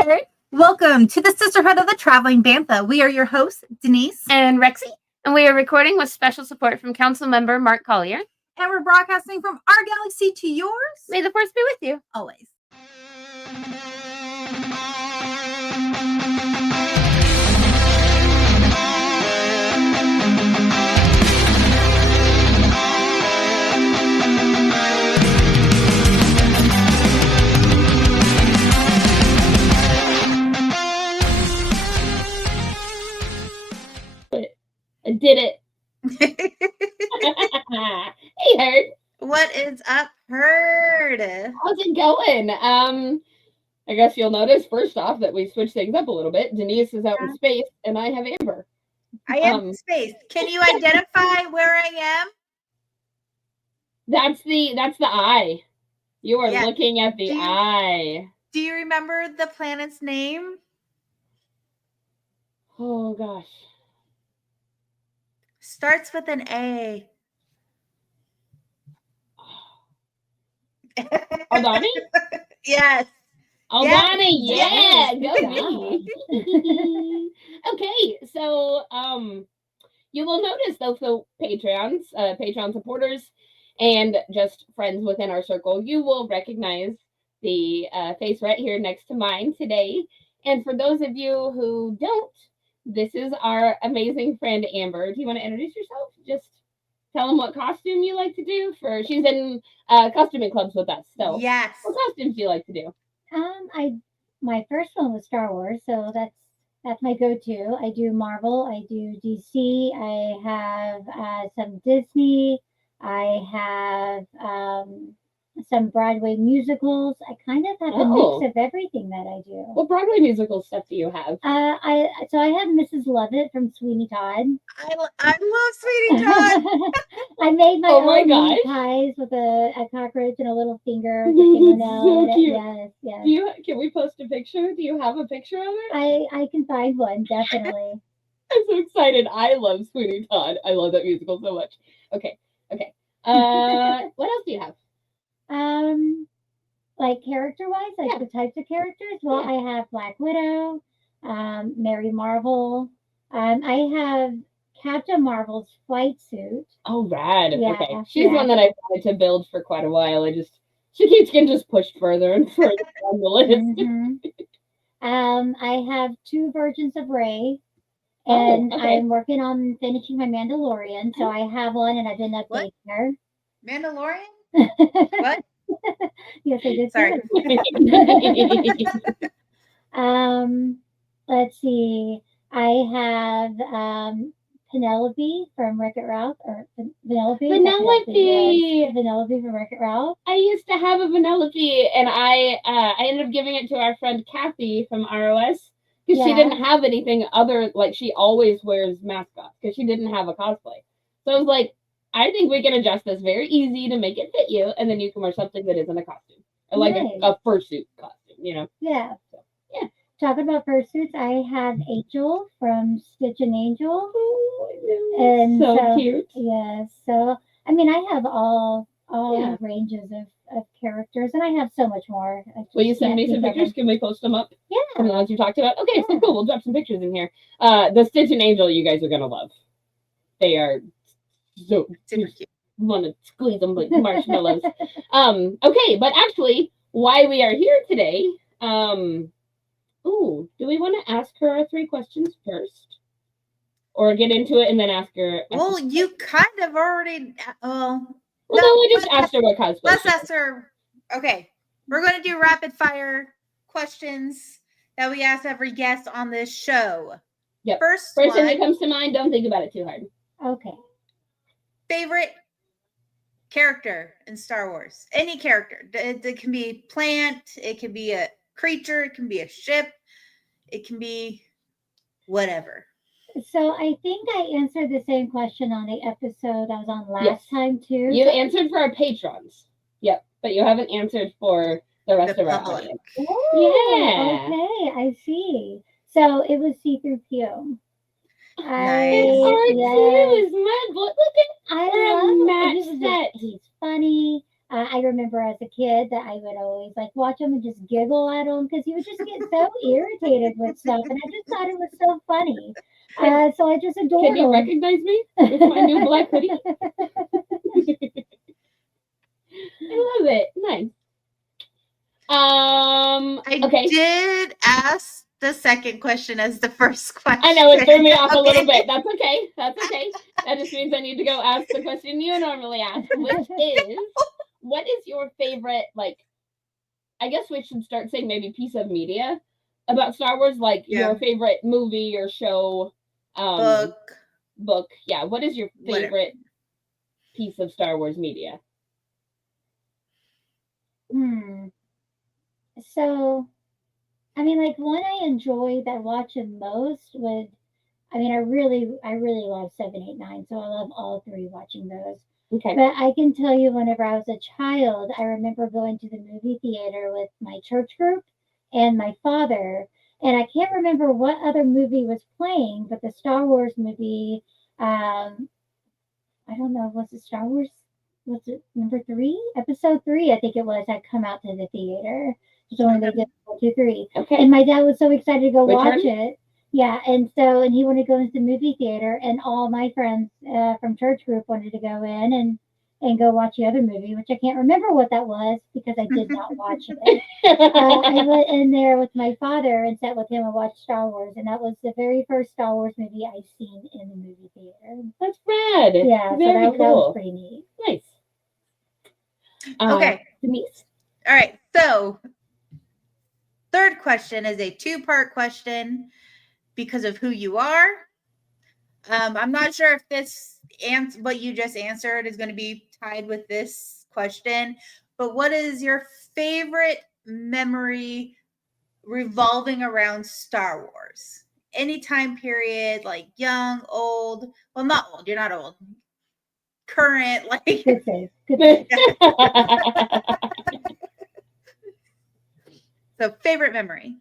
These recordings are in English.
Hey, welcome to the Sisterhood of the Traveling Bantha. We are your hosts, Denise and Rexy, and we are recording with special support from Council Member Mark Collier. And we're broadcasting from our galaxy to yours. May the force be with you. Always. I did it. Hey, Herd. What is up, Herd? How's it going? I guess you'll notice first off that we switched things up a little bit. Denise is out in space, and I have Amber. I am in space. Can you identify where I am? That's the eye. You are looking at the eye. Do you remember the planet's name? Oh gosh. Starts with an A. Aldani? Yes. Aldani, yes. Yeah, go me. Okay, so you will notice though, for Patreon supporters, and just friends within our circle, you will recognize the face right here next to mine today. And for those of you who don't, this is our amazing friend Amber. Do you want to introduce yourself? Just tell them what costume you like to do. She's in costuming clubs with us. So yes, what costumes do you like to do? My first one was Star Wars, so that's my go-to. I do Marvel, I do DC, I have some Disney, I have some Broadway musicals. I kind of have a mix of everything that I do. What Broadway musical stuff do you have? I have Mrs. Lovett from Sweeney Todd. I love Sweeney Todd. I made my own meat pies with a cockroach and a little finger. So cute. Yes. Can we post a picture? Do you have a picture of it? I can find one, definitely. I'm so excited. I love Sweeney Todd. I love that musical so much. Okay. What else do you have? Like character-wise, the types of characters. Well, I have Black Widow, Mary Marvel. I have Captain Marvel's flight suit. Oh, rad. Yeah, okay. She's one that I've wanted to build for quite a while. She keeps getting just pushed further and further down the list. Mm-hmm. I have 2 versions of Rey. And I'm working on finishing my Mandalorian. So I have one and I've been updating her. Mandalorian? What? Yes, I did. Sorry. Let's see. I have Penelope from Wreck-It Ralph, or Vanellope. Vanellope from Wreck-It Ralph. I used to have a Vanellope, and I ended up giving it to our friend Kathy from ROS. Because she didn't have anything other, she always wears mascots, because she didn't have a cosplay. So I was like, I think we can adjust this very easy to make it fit you, and then you can wear something that isn't a costume. Like a fursuit costume, Yeah. So, Talking about fursuits, I have Angel from Stitch and Angel. Oh, and so cute. Yes. So, I mean, I have all ranges of characters, and I have so much more. Will you send me some pictures? Can we post them up? Yeah. From the ones you talked about? Okay, so cool. We'll drop some pictures in here. The Stitch and Angel you guys are going to love. They are so super cute. Want to squeeze them like marshmallows. Okay, but actually, why we are here today, do we want to ask her our 3 questions first? Or get into it and then ask her? Well, you kind of already... we just asked her what cosplay. Let's ask her. Okay, we're going to do rapid fire questions that we ask every guest on this show. Yep. First thing one, that comes to mind, don't think about it too hard. Okay. Favorite character in Star Wars? Any character. It can be a plant, it can be a creature, it can be a ship, it can be whatever. So I think I answered the same question on the episode I was on last time too. You answered for our patrons. Yep, but you haven't answered for the rest of our audience. Oh, okay, I see. So it was C-3PO. Nice. R2 is my boy. Look at I love match set. He's funny. I remember as a kid that I would always like watch him and just giggle at him because he would just get so irritated with stuff, and I just thought it was so funny. So I just adored Can you him. recognize me with my new black hoodie? I love it. Nice. I Okay. did ask the second question as the first question. I know it threw me off a little Okay. bit. That's okay. That's okay. That just means I need to go ask the question you normally ask, which is, what is your favorite, like, I guess we should start saying maybe piece of media about Star Wars, like Yeah. your favorite movie or show, Book, Yeah, what is your whatever. favorite piece of Star Wars media? So, I mean, like one I enjoyed that I watched the most was, I mean, I really love 7, 8, 9. So I love all three watching those. Okay. But I can tell you, whenever I was a child, I remember going to the movie theater with my church group and my father. And I can't remember what other movie was playing, but the Star Wars movie, I don't know, was it Star Wars? Was it number 3? Episode 3, I think it was, had come out to the theater. So when they did 1, 2, 3. Okay. And my dad was so excited to go Return? watch it. Yeah, and he wanted to go into the movie theater, and all my friends from church group wanted to go in and go watch the other movie, which I can't remember what that was because I did not watch it. I went in there with my father and sat with him and watched Star Wars, and that was the very first Star Wars movie I seen in the movie theater. That's rad. Yeah, Very so that cool. was pretty neat. Nice. Okay. Denise. All right. So, third question is a 2-part question because of who you are. I'm not sure if this what you just answered is going to be tied with this question, but what is your favorite memory revolving around Star Wars? Any time period, like young, old. Well, not old. You're not old. Current, like. Good save. Good save. So, favorite memory.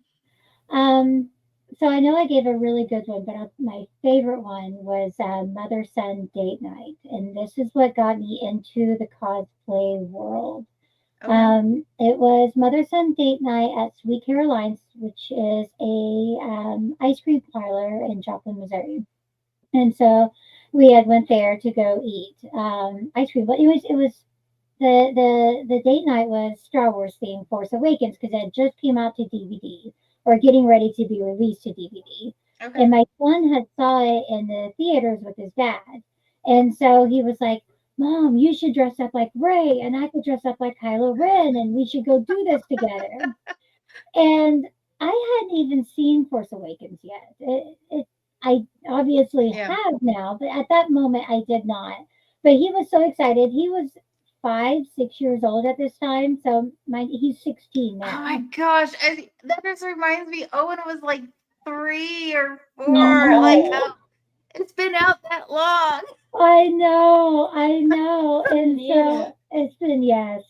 So I know I gave a really good one, but my favorite one was mother-son date night, and this is what got me into the cosplay world. Okay. It was mother-son date night at Sweet Caroline's, which is a ice cream parlor in Joplin, Missouri, and so we had went there to go eat ice cream. But anyways, it was the date night was Star Wars themed, Force Awakens, because it just came out to DVD or getting ready to be released to DVD. Okay. And my son had saw it in the theaters with his dad, and so he was like, "Mom, you should dress up like Rey, and I could dress up like Kylo Ren, and we should go do this together." And I hadn't even seen Force Awakens yet. I obviously have now, but at that moment I did not. But he was so excited. He was 5, 6 years old at this time, so he's 16 now. Oh my gosh, that just reminds me. Owen was like 3 or 4. No. Like, it's been out that long. I know. And so it's been yes.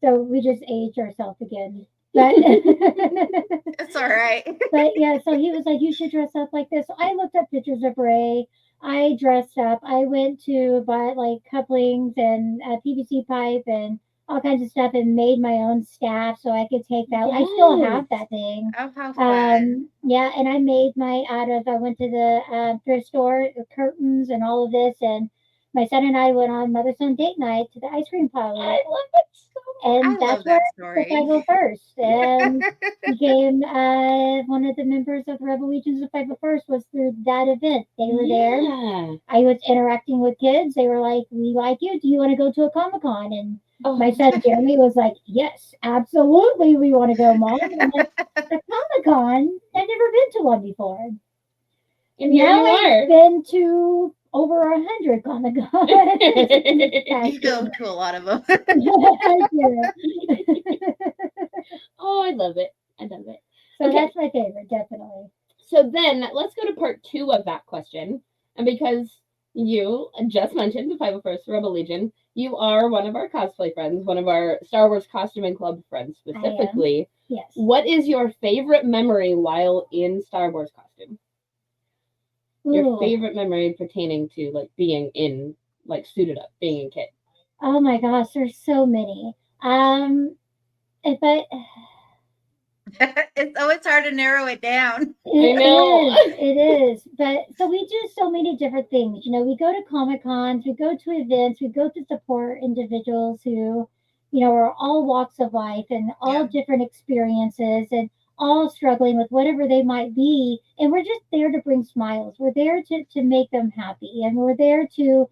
So we just aged ourselves again. But it's all right. But yeah, so he was like, "You should dress up like this." So I looked up pictures of Rey. I dressed up. I went to buy like couplings and a PVC pipe and all kinds of stuff and made my own staff so I could take that. I still have that thing. Oh, how fun. Yeah, and I made I went to the thrift store, the curtains and all of this, and my son and I went on mother-son date night to the ice cream parlor. I love it so much. And that's where the 501st and became one of the members of the Rebel Legions of 501st was through that event. They were there. I was interacting with kids. They were like, "We like you. Do you want to go to a Comic-Con?" And my son Jeremy was like, "Yes, absolutely. We want to go, Mom." And I'm like, "The Comic-Con? I've never been to one before." And here now you are. I've been to over 100 Comic-Cons. You go to a lot of them. Oh, I love it. So that's my favorite, definitely. So then let's go to part 2 of that question. And because you just mentioned the 501st Rebel Legion, you are one of our cosplay friends, one of our Star Wars Costuming Club friends specifically. Yes. What is your favorite memory while in Star Wars costume? Your favorite memory pertaining to like being in, like suited up, being a kid. Oh my gosh, there's so many. If I It's always hard to narrow it down. I know. It is. But so we do so many different things. You know, we go to Comic Cons, we go to events, we go to support individuals who, you know, are all walks of life and all Yeah. different experiences and all struggling with whatever they might be. And we're just there to bring smiles. We're there to make them happy. And we're there to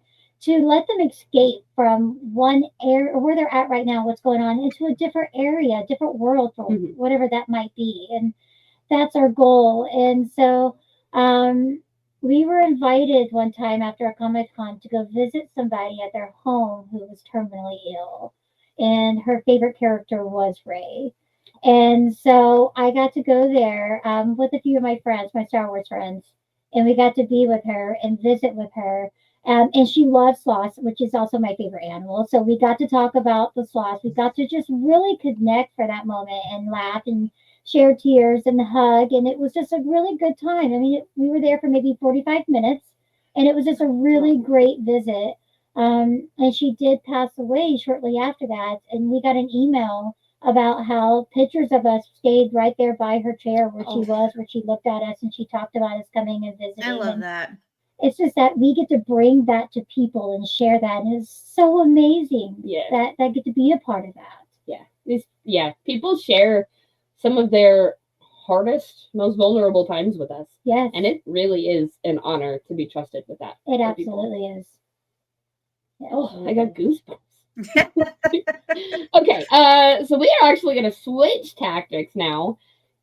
let them escape from one area or where they're at right now, what's going on, into a different area, different world, or Mhm. whatever that might be. And that's our goal. And so we were invited one time after a Comic Con to go visit somebody at their home who was terminally ill. And her favorite character was Ray. And so I got to go there with a few of my friends, my Star Wars friends, and we got to be with her and visit with her. And she loves sloths, which is also my favorite animal. So we got to talk about the sloths. We got to just really connect for that moment and laugh and share tears and hug. And it was just a really good time. I mean, we were there for maybe 45 minutes, and it was just a really great visit. And she did pass away shortly after that. And we got an email about how pictures of us stayed right there by her chair where she Oh. was, where she looked at us and she talked about us coming and visiting. I love And that. it's just that we get to bring that to people and share that. And it's so amazing Yeah. that get to be a part of that. Yeah. People share some of their hardest, most vulnerable times with us. Yes, And it really is an honor to be trusted with that. it for people. absolutely is. It Oh, I absolutely got is. goosebumps. Okay, so we are actually going to switch tactics now,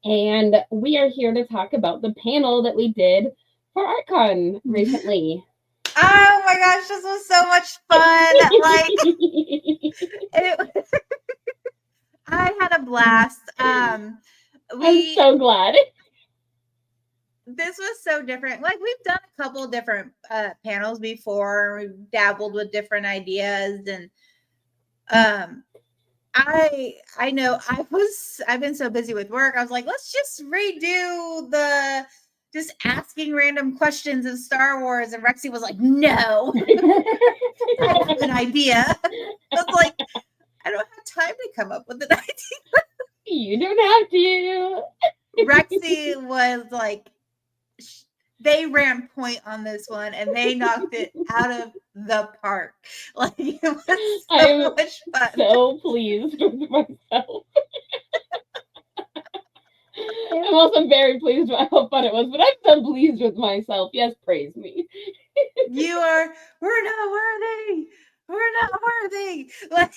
and we are here to talk about the panel that we did for ArtCon recently. Oh my gosh, this was so much fun. Like it, I had a blast. I'm We so glad. this was so different. Like we've done a couple different panels before. We've dabbled with different ideas, and I know I've been so busy with work. I was like, let's just redo the just asking random questions of Star Wars, and Rexy was like, no, I have an idea. I was like, I don't have time to come up with an idea. You don't have to. Rexy was like, they ran point on this one and they knocked it out of the park. Like it was so I'm much fun. so pleased with myself. I'm also very pleased with how fun it was, but I'm so pleased with myself. Yes, praise me. We're not worthy. We're not worthy. Like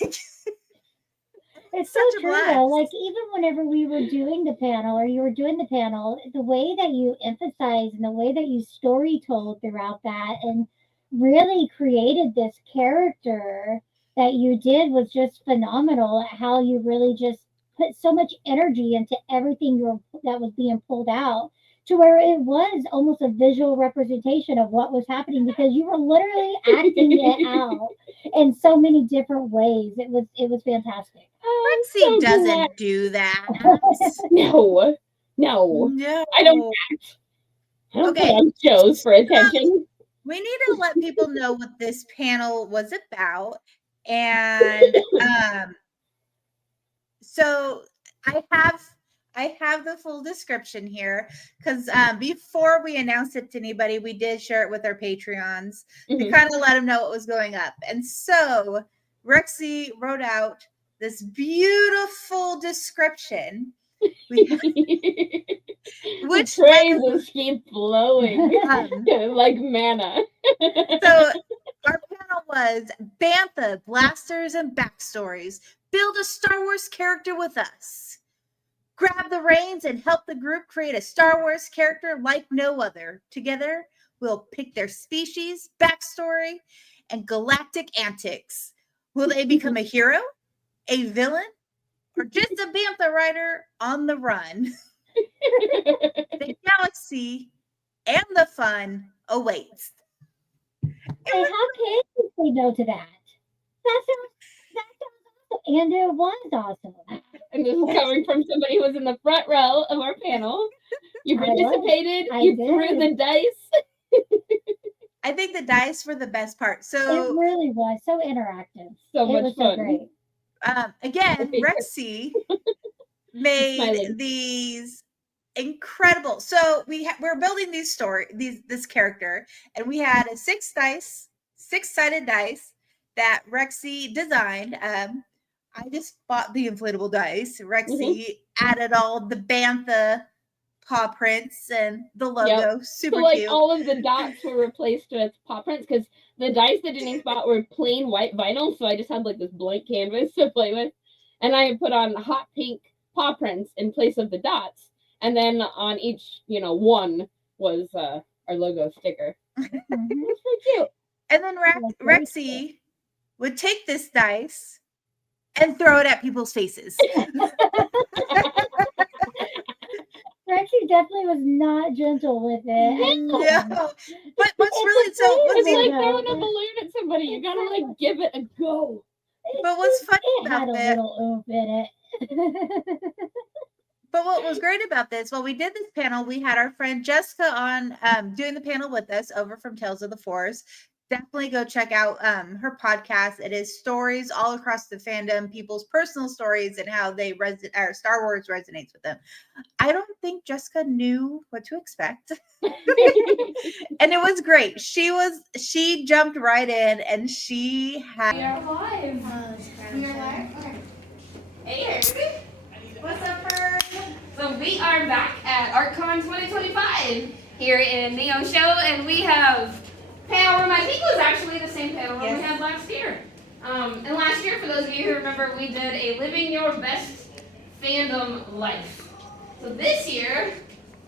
It's so such a true blast. though. Like even whenever we were doing the panel or you were doing the panel, the way that you emphasized and the way that you story told throughout that and really created this character that you did was just phenomenal at how you really just put so much energy into everything that was being pulled out to where it was almost a visual representation of what was happening because you were literally acting it out in so many different ways. It was fantastic. Oh, Rexy so glad. doesn't do that. No. No. I don't act. I don't put Okay. on shows for attention. We need to let people know what this panel was about. And so I have the full description here because before we announced it to anybody, we did share it with our Patreons to Mhm. kind of let them know what was going up. And so Rexy wrote out this beautiful description, which The praises keep flowing like manna. So our panel was Bantha, Blasters and Backstories. Build a Star Wars character with us. Grab the reins and help the group create a Star Wars character like no other. Together, we'll pick their species, backstory, and galactic antics. Will they become a hero, a villain, or just a Bantha rider on the run? The galaxy and the fun awaits. Hey, how can you say no to that? That sounds awesome. And it was awesome. And this is coming from somebody who was in the front row of our panel. You I was. participated. I You did. threw the dice. I think the dice were the best part. It So really was so interactive. So It much was fun. so great. again, Rexy made Smiling. these incredible. So we're building this character, and we had a six-sided dice that Rexy designed. I just bought the inflatable dice. Rexy added all the Bantha paw prints and the logo. Super So like cute. all of the dots were replaced with paw prints because the dice that Denise bought were plain white vinyl, so I just had like this blank canvas to play with, and I put on hot pink paw prints in place of the dots, and then on each one was our logo sticker. Mhm. It was pretty cute. And then Like, very Rexy would take this dice and throw it at people's faces. Rexy definitely was not gentle with it. No. But what's It's really a so play what's It's like though. throwing a balloon at somebody. You gotta like give it a go. But what's funny It had about a that? little oomph in it. But what was great about this, well, we did this panel. We had our friend Jessica on doing the panel with us over from Tales of the Forest. Definitely go check out her podcast. It is stories all across the fandom, people's personal stories and how they Star Wars resonates with them. I don't think Jessica knew what to expect. And it was great. She jumped right in and she had We are live. We are live? Okay. Hey, everybody. What's up, Fern? So we are back at ArtCon 2025 here in Neo Show, and we have panel room. I think it was actually the same panel room we had last year. And last year, for those of you who remember, we did a Living Your Best Fandom Life. So this year,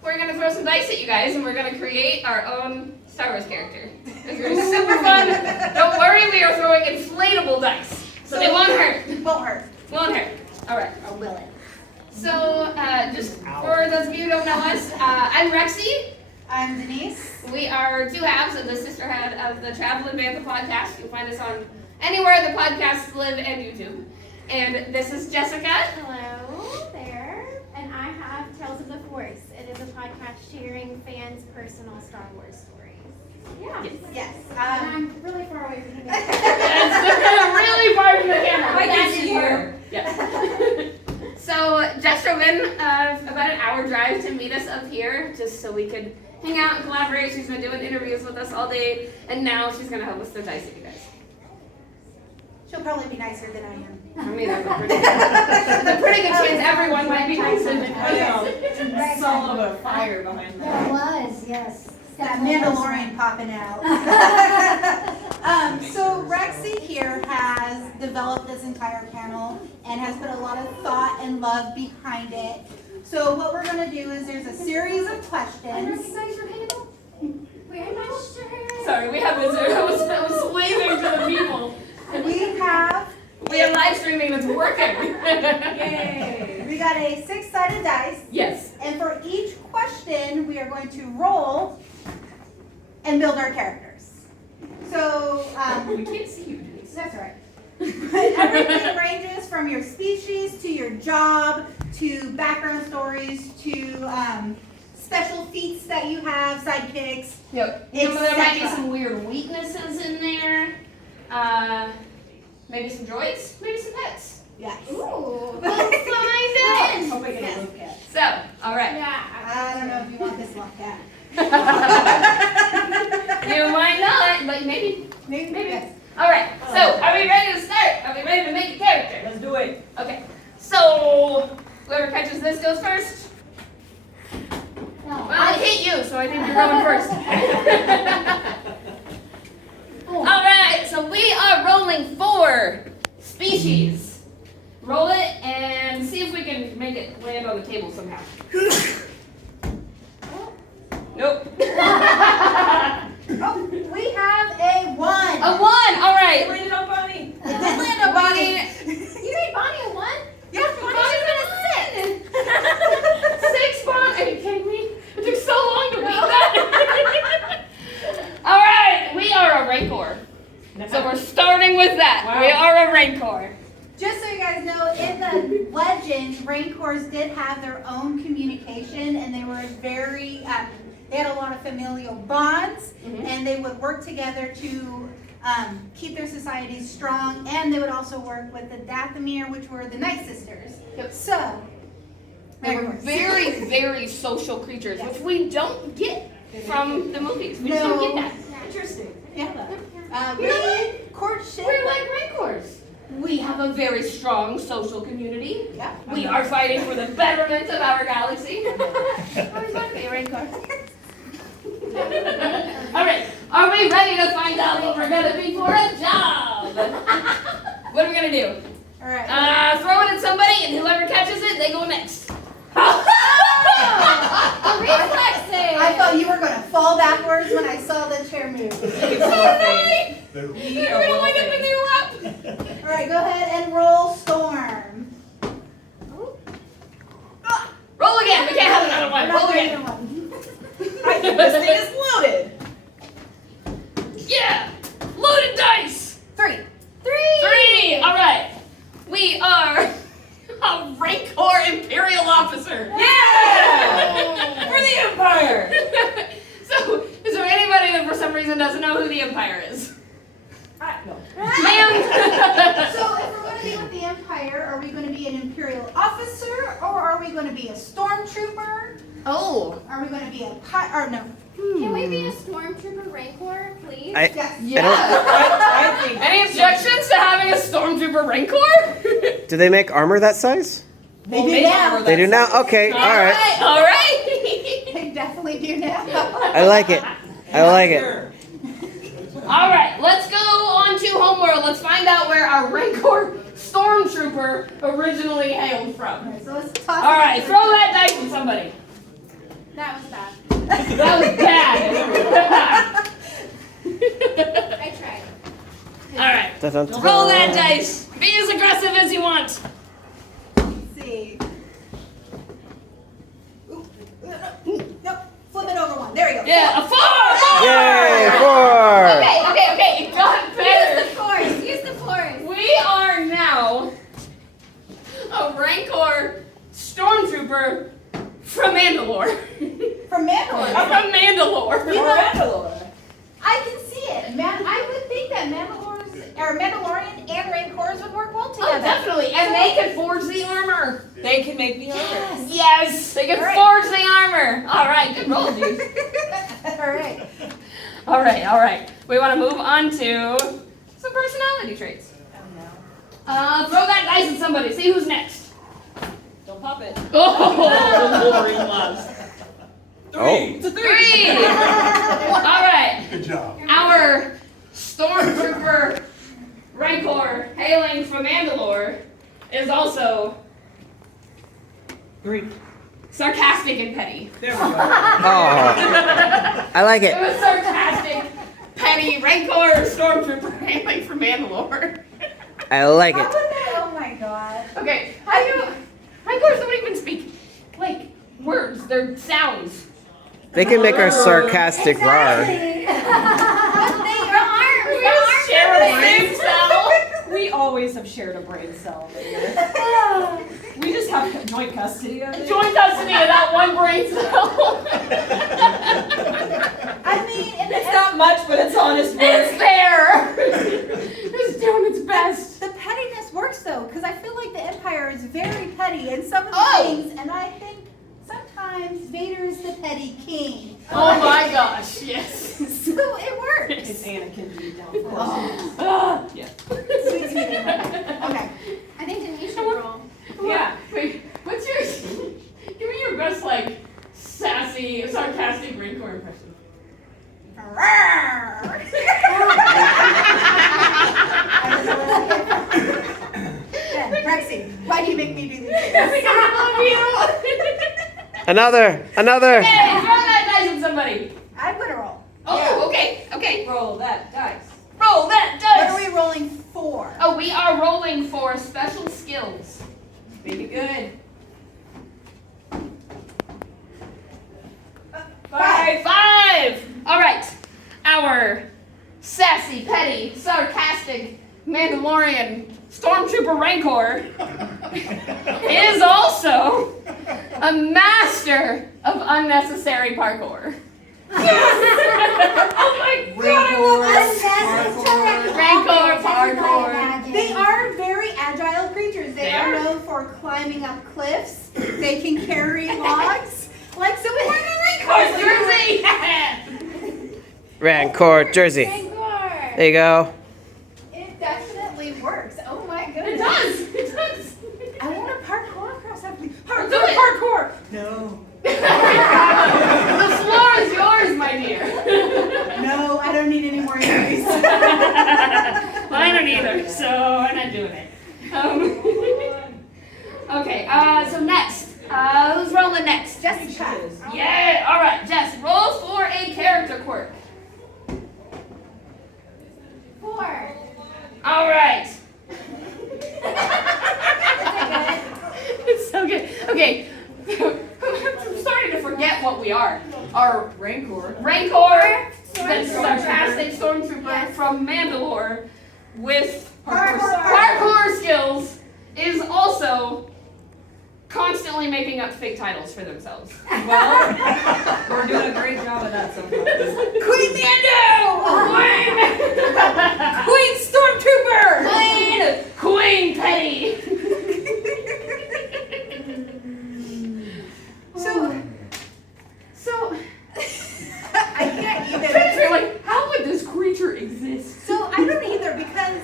we're going to throw some dice at you guys, and we're going to create our own Star Wars character. It's going to be super fun. Don't worry, we are throwing inflatable dice, so they won't hurt. won't hurt. Won't hurt. All right. Or will it? So, just for those of you who don't know us, I'm Rexy. I'm Denise. We are two halves of the sisterhood of the Travel and Bantha podcast. You'll find us on anywhere the podcasts live and YouTube. And this is Jessica. Hello there, and I have Tales of the Force. It is a podcast sharing fans' personal Star Wars stories. Yeah. Yes. And I'm really far away from you guys. It's really far from the camera. I can see you. Yes. So Jess drove in about an hour drive to meet us up here, just so we could hang out and collaborate. She's been doing interviews with us all day, and now she's gonna help us throw dice at you guys. She'll probably be nicer than I am. I mean, there's a pretty good chance everyone might be nicer than I know. us. Saw a little bit of fire behind There that. was, yes. That Mandalorian popping out. So Rexy here has developed this entire panel and has put a lot of thought and love behind it. So what we're going to do is there's a series of I questions. recognize your handle. Wait, I'm not sure. Sorry, we have visitors. I was waving to the people. We We are live streaming. It's working. we got a six-sided dice, Yes. and for each question we are going to roll and build our characters. So We can't see you, Denise. that's right. Everything ranges from your species to your job to background stories to special feats that you have, sidekicks. Yep. There might be Etc. some weird weaknesses in there. Maybe some droids. Maybe some pets. Yes. Ooh. Let's find out. Hope I get Yes. a look at. So, all right. Yeah. I don't know if you want this like that. You might not, but maybe. Maybe. Yes. All right. So, are we ready to start? Are we ready to make a character? Let's do it. Okay. So, whoever catches this goes first. Well, I hit you, so I think you're going first. All right. So we are rolling 4 species. Roll it and see if we can make it land on the table somehow. Nope. Oh, we have a 1. A 1. All right. Landed on Bonnie. It did land on Bonnie. You made Bonnie a 1? Yeah, Bonnie's been a 6. 6 Bonnie. Are you kidding me? It took so long to beat that. All right. We are a Rancor. So we're starting with that. Wow. We are a Rancor. Just so you guys know, in the legends, Rancors did have their own communication, and they were very They had a lot of familial bonds, Mhm. and they would work together to keep their societies strong, and they would also work with the Dathomir, which were the Night Sisters. Yep. So, They were very, very social creatures, which we don't get from the movies. We just don't get that. Interesting. Really? Courtship. We're like rancors. We have a very strong social community. Yeah. We are fighting for the betterment of our galaxy. Always want to be a rancor. All right, are we ready to find out what we're gonna be for a job? What are we gonna do? All right. Throw it at somebody, and whoever catches it, they go next. Reflexes. I thought you were going to fall backwards when I saw the chair move. You're gonna wind up in your lap. All right, go ahead and roll Storm. Roll again. We can't have another one. Roll again. I think this thing is loaded. Yeah. Loaded dice. 3. 3. All right. We are a Rancor Imperial officer. Yeah! For the Empire. So, is there anybody that for some reason doesn't know who the Empire is? No. Ma'am. So if we're going to be with the Empire, are we going to be an Imperial officer, or are we going to be a Stormtrooper? Oh. Are we going to be a or no? Can we be a stormtrooper rancor, please? Yes. Yeah. I think. Any objections to having a Stormtrooper Rancor? Do they make armor that size? They do now. They do now? Okay, alright. All right. They definitely do now. I like it. I like it. All right, let's go on to Homeworld. Let's find out where our Rancor Stormtrooper originally hailed from. So let's toss All right, throw that dice at somebody. That was bad. That was bad. I tried. All right, Dun-dun-dun. roll that dice. Be as aggressive as you want. Let's see. Ooh, nope. Flip it over one. There we go. Yeah, a 4. Yay, 4! Okay. It got better. Use the force. Use the force. We are now a Rancor Stormtrooper from Mandalore. From Mandalore. From Mandalore. I can see it. I would think that Mandalorian and Rancors would work well Oh, together. definitely. And they can forge the armor. They can make the armor. Yes, they can All right. forge the armor. All right, good roll, dude. All right. All right. We want to move on to some personality traits. Throw that dice at somebody. See who's next. Don't pop it. Oh, Lori loves. Oh. 3. All right. Good job. Our Stormtrooper Rancor hailing from Mandalore is also 3. sarcastic and petty. There we go. Oh. I like It it. was sarcastic, petty Rancor Stormtrooper hailing from Mandalore. I like it. Oh my god. Okay, Rancors don't even speak like words; they're sounds. They can make our sarcastic roar. Share a brain cell. We always have shared a brain cell. We just have joint custody of it. Joint custody of that one brain cell. I mean, It's not much, but it's honest work. It's there. It's doing its best. the pettiness works though, because I feel like the Empire is very petty in some of the Oh. things, and I think sometimes Vader's the petty king. Oh my gosh! Yes. So it works. It's Anakin deep down. Yeah. Sweet, sweet Anakin. Okay. I think Denise should roll. Yeah. Wait. What's your? Give me your best like sassy, sarcastic Rancor impression. Rexy, why do you make me do these things? Because I Another. love you. Hey, throw that dice at somebody. I'm gonna roll. Oh, okay. Roll that dice. Roll that What dice. are we rolling for? Oh, we are rolling for special skills. Make it good. 5. 5. All right. Our sassy, petty, sarcastic Mandalorian Stormtrooper Rancor is also a master of unnecessary parkour. Oh my god, I love this! Rancor, parkour. They are very agile creatures. They They are are. known for climbing up cliffs. They can carry logs. Like so Rancor jersey! Rancor jersey. Rancor. There you go. It definitely works. Oh my It goodness. does! It does! I want to parkour across that. Do Parkour, it. parkour. No. The floor is yours, my dear. No, I don't need any more injuries. Well, I don't either, so I'm not doing it. Okay, so next. Who's rolling next? Jessica. Yeah, alright, Jess, roll for a character quirk. 4. Alright. It's so good. Okay. I'm starting to forget what we are. Our Rancor. Rancor, the Stormtrooper. sarcastic stormtrooper Yes. from Mandalore with Parkour. parkour skills is also constantly making up fake titles for themselves. Well, we're doing a great job of that sometimes. Queen Mando! Queen! Stormtrooper! Queen Petty! So I can't you're even. like, how would this creature exist? So I don't either because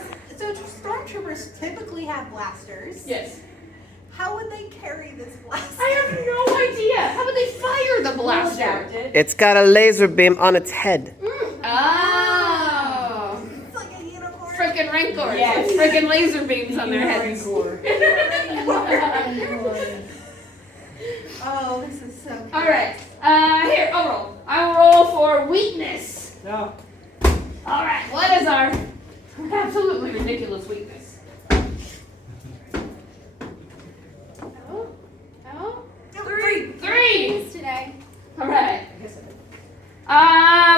stormtroopers typically have blasters. Yes. How would they carry this blaster? I have no idea. How would they fire the blaster? Adapted. It's got a laser beam on its head. Oh. It's like a unicorn. Frickin' Rancors. Yes. Frickin' laser beams on their heads. Rancor. Oh, this is so cute. Alright. Here, I'll roll. I'll roll for weakness. No. Alright, what is our absolutely ridiculous weakness? Oh, 3. please today. Alright.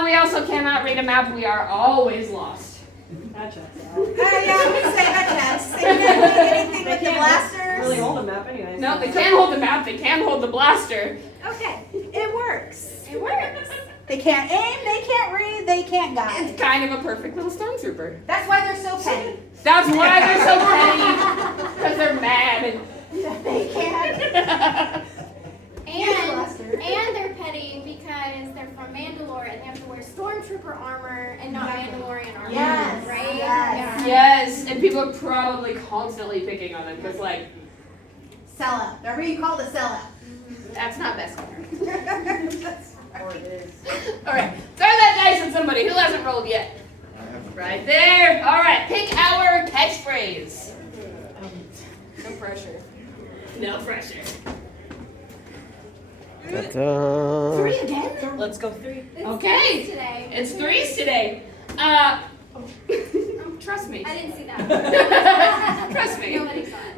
We also cannot read a map. We are always lost. That checks out. Yeah, I would say that yes. They can't do anything with the Really blasters. hold a map anyways. No, they can't hold the map. They can hold the blaster. Okay, it works. It works. They can't aim, they can't read, they can't guide. It's kind of a perfect little stormtrooper. That's why they're so petty. That's why they're so petty. Because they're mad. They can't. And they're petty because they're from Mandalore and they have to wear stormtrooper armor and not Mandalorian armor. Yes, Right? yes. Yes, and people are probably constantly picking on them because, like, Sellout. Whatever you call the sellout. that's not best. That's Or it is. All right, throw that dice at somebody who hasn't rolled yet. Right there. All right, pick our catchphrase. No pressure. No pressure. Ta-da. 3 again? Let's go 3. It's Okay. threes today. It's 3s today. Trust me. I didn't see that. Trust me. Nobody saw it.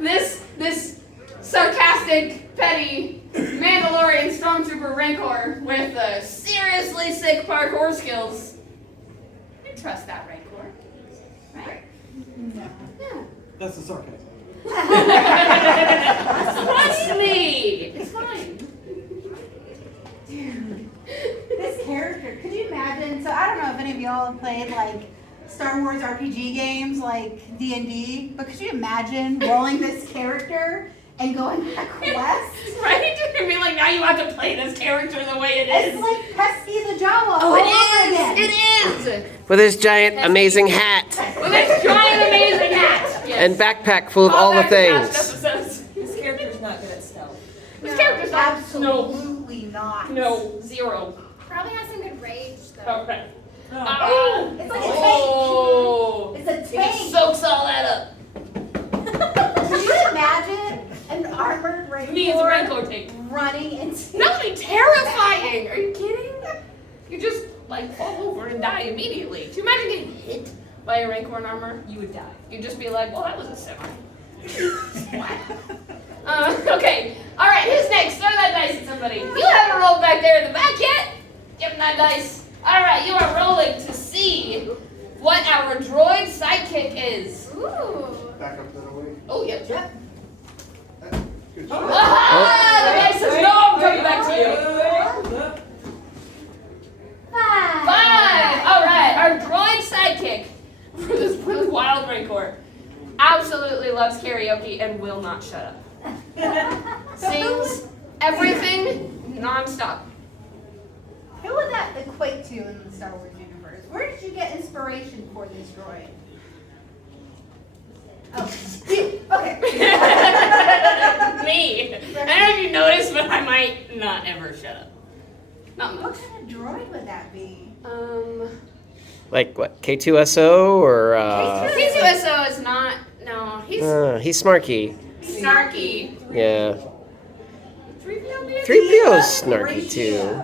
This sarcastic, petty Mandalorian stormtrooper Rancor with seriously sick parkour skills. You trust that Rancor, right? Yeah. That's the sarcasm. Trust me. It's fine. This character, could you imagine? So I don't know if any of y'all have played like Star Wars RPG games like D&D, but could you imagine rolling this character and going on a quest? Right? I mean, like, now you have to play this character the way it It's is. like Pesky the Jawa Oh, all it over is. again. It is. With his giant amazing hat With this giant, amazing hat. Yes. and backpack full of all the back to past things. episodes. This character's not good at stealth. This character's not. Absolutely not. No. 0. Probably has some good rage though. Okay. Oh. It's like a Oh. tank. It's a It tank. soaks all that up. Could you imagine an armored Me as a Rancor Rancor tank. running into That would be terrifying. Are you kidding? You just like fall over and die immediately. Do you imagine getting hit by a Rancor in armor? You would die. You'd just be like, well, that was a semi. Okay. All right. Who's next? Throw that dice at somebody. You haven't rolled back there in the back yet. Give him that dice. All right. You are rolling to see what our droid sidekick is. Ooh. Back up that way. Oh, yep. Yep. Good job. Ah, the dice says no. I'm coming back to you. Rancor. Absolutely loves karaoke and will not shut up. Sings everything nonstop. Who would that equate to in the Star Wars universe? Where did you get inspiration for this droid? Oh, okay. Me. I don't know if you noticed, but I might not ever shut up. Not What much. kind of droid would that be? Like what? K2SO or K2SO is not. No, he's he's snarky. snarky. Yeah. 3PO maybe? 3PO's snarky too.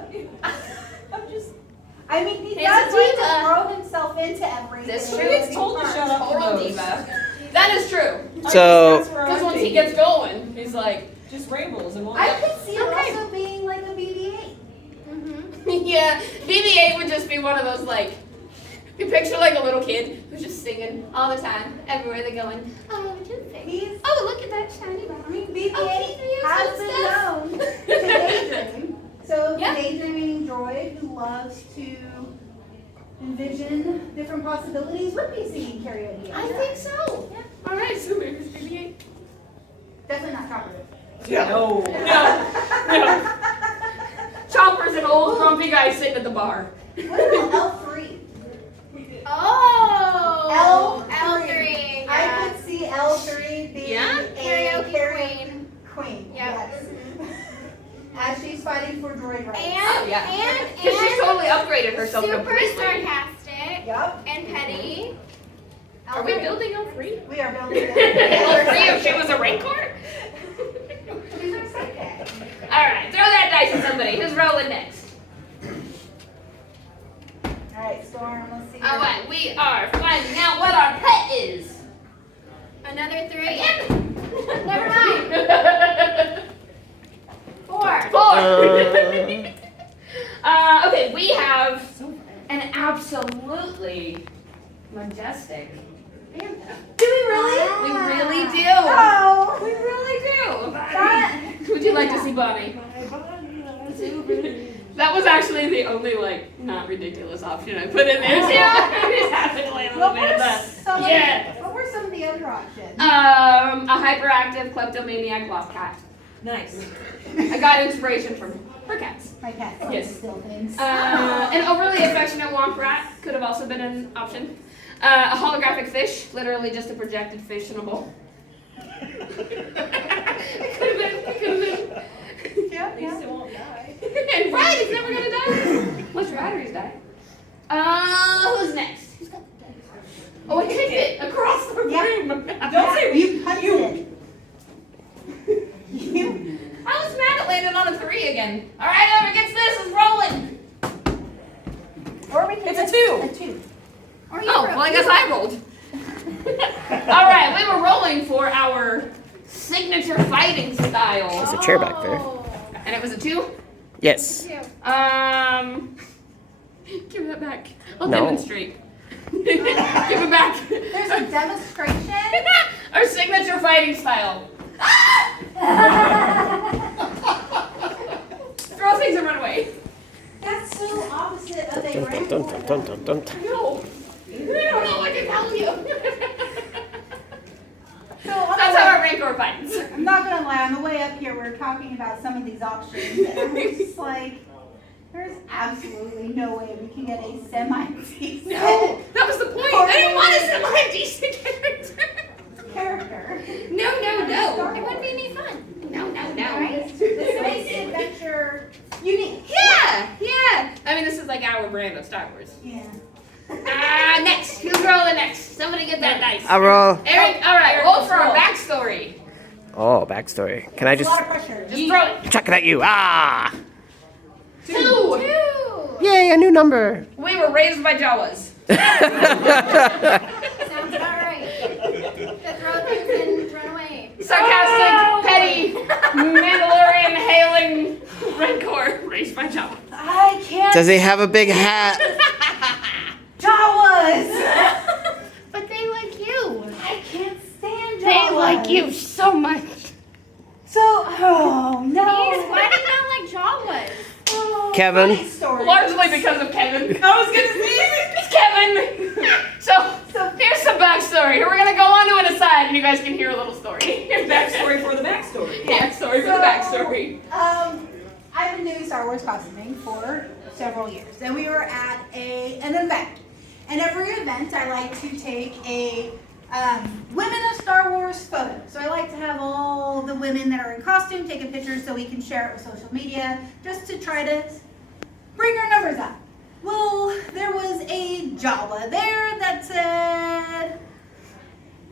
I mean, he He's does a like diva. to throw himself into everything. That's He true. gets told to shut up Total the most. diva. That is true. So Because once he gets going, he's like, Just rambles and won't. I could see it Okay. also being like a BB-8. yeah, BB-8 would just be one of those like, you picture like a little kid who's just singing all the time, everywhere they're going. Oh, He's, oh, look at that shiny I bar. mean, BB-8 Oh, has stuff. been known to daydream. So Yeah. a daydreaming droid who loves to envision different possibilities would be singing karaoke. I think so. Yeah. All right, so maybe it's BB-8. Definitely not cooperative. No. No. Chopper's an old grumpy guy sitting at the bar. What about L3? Oh, L3. L3. I Yeah. could see L3 being Yeah? a Karaoke queen. Yeah. Yes. As she's fighting for droid rights. And, yeah. and, Because she's totally upgraded herself super completely. sarcastic Yep. and petty. Are we building L3? We are building L3 if she was a Rancor? These are psychic. Alright, throw that dice at somebody. Who's rolling next? Alright, Storm, let's see. Alright, we are finding out what our pet is. Another 3. Again? Never mind. 4. 4. Okay, we have an absolutely majestic Bantha. Do we really? We really do. Oh. We really do. That- Would you like to see Bonnie? That was actually the only not ridiculous option I put in there too. I just happened to land a little What bit of were that. some of- Yeah. What were some of the other options? A hyperactive kleptomaniac lost cat. Nice. I got inspiration from her cats. My cat Yes. still things. An overly affectionate womp rat could have also been an option. A holographic fish, literally just a projected fish in a bowl. It could have been. It could have been. Yeah, At least it won't die. Right, it's never gonna die. Unless your batteries die. Who's next? Who's got the dice? Oh, I kicked it across the room. Don't say You punched it. You. I was mad it landed on a 3 again. All right, whoever gets this is rolling. Or we can It's a just- 2. A 2. Or you Oh, broke well, I guess I rolled. All right, we were rolling for our signature fighting style, there's a chair back there. Oh. and it was a 2. Yes. Two. Give that back. I'll No. demonstrate. Give it back. There's a demonstration. Our signature fighting style. Throw things and run away. That's so opposite of a Dun, rainbow. dun, dun, dun, dun, dun, dun. No. I don't know what to tell you. So on the That's way- how our Rancor fights. I'm not gonna lie, on the way up here, we were talking about some of these options, and I was just like, there's absolutely no way we can get a semi-decent No, that was the point. I didn't want a semi-decent character. character. No. It wouldn't be any fun. No. Right? This makes the adventure unique. Yeah. I mean, this is like our brand of Star Wars. Yeah. Next. Who's rolling next? Somebody get that dice. I roll. Eric, all right, roll for our backstory. Oh, backstory. Can I A just lot of pressure. Just throw it. chuck it at you? Ah! 2. 2. Yay, a new number. We were raised by Jawas. Sounds about right. To throw things and run away. Sarcastic, petty, Mandalorian hailing Rancor raised by Jawas. I can't. Does he have a big hat? Jawas. But they like you. I can't stand Jawas. They like you so much. So, oh no. Why do you not like Jawas? Oh, Kevin. funny story. Largely because of Kevin. I was gonna say. Kevin. So here's some backstory. We're gonna go on to an aside, and you guys can hear a little story. Backstory for the backstory. Backstory for the backstory. I've been doing Star Wars costuming for several years, and we were at an event. And every event, I like to take a Women of Star Wars photo. So I like to have all the women that are in costume take a picture so we can share it with social media, just to try to bring our numbers up. Well, there was a Jawa there that said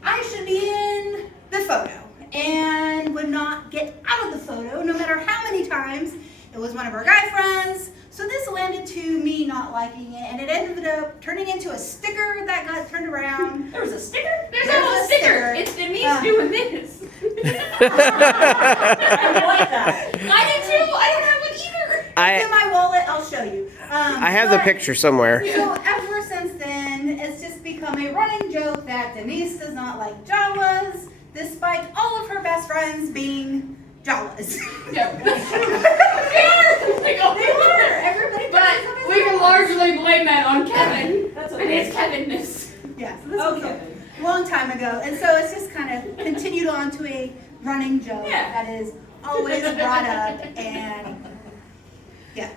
I should be in the photo and would not get out of the photo no matter how many times. It was one of our guy friends. So this landed to me not liking it, and it ended up turning into a sticker that got turned around. There was a sticker? There's a whole sticker. It's Denise doing this. I like that. I did too. I don't have one either. It's in my wallet. I'll show you. I have the but- picture somewhere. So ever since then, it's just become a running joke that Denise does not like Jawas, despite all of her best friends being Jawas. Yeah. They were. Everybody But we can largely blame that on Kevin. That's And okay. his Kevinness. Yeah, so this was a long time ago, and so it's just kind of continued on to a running joke Yeah. that is always brought up, and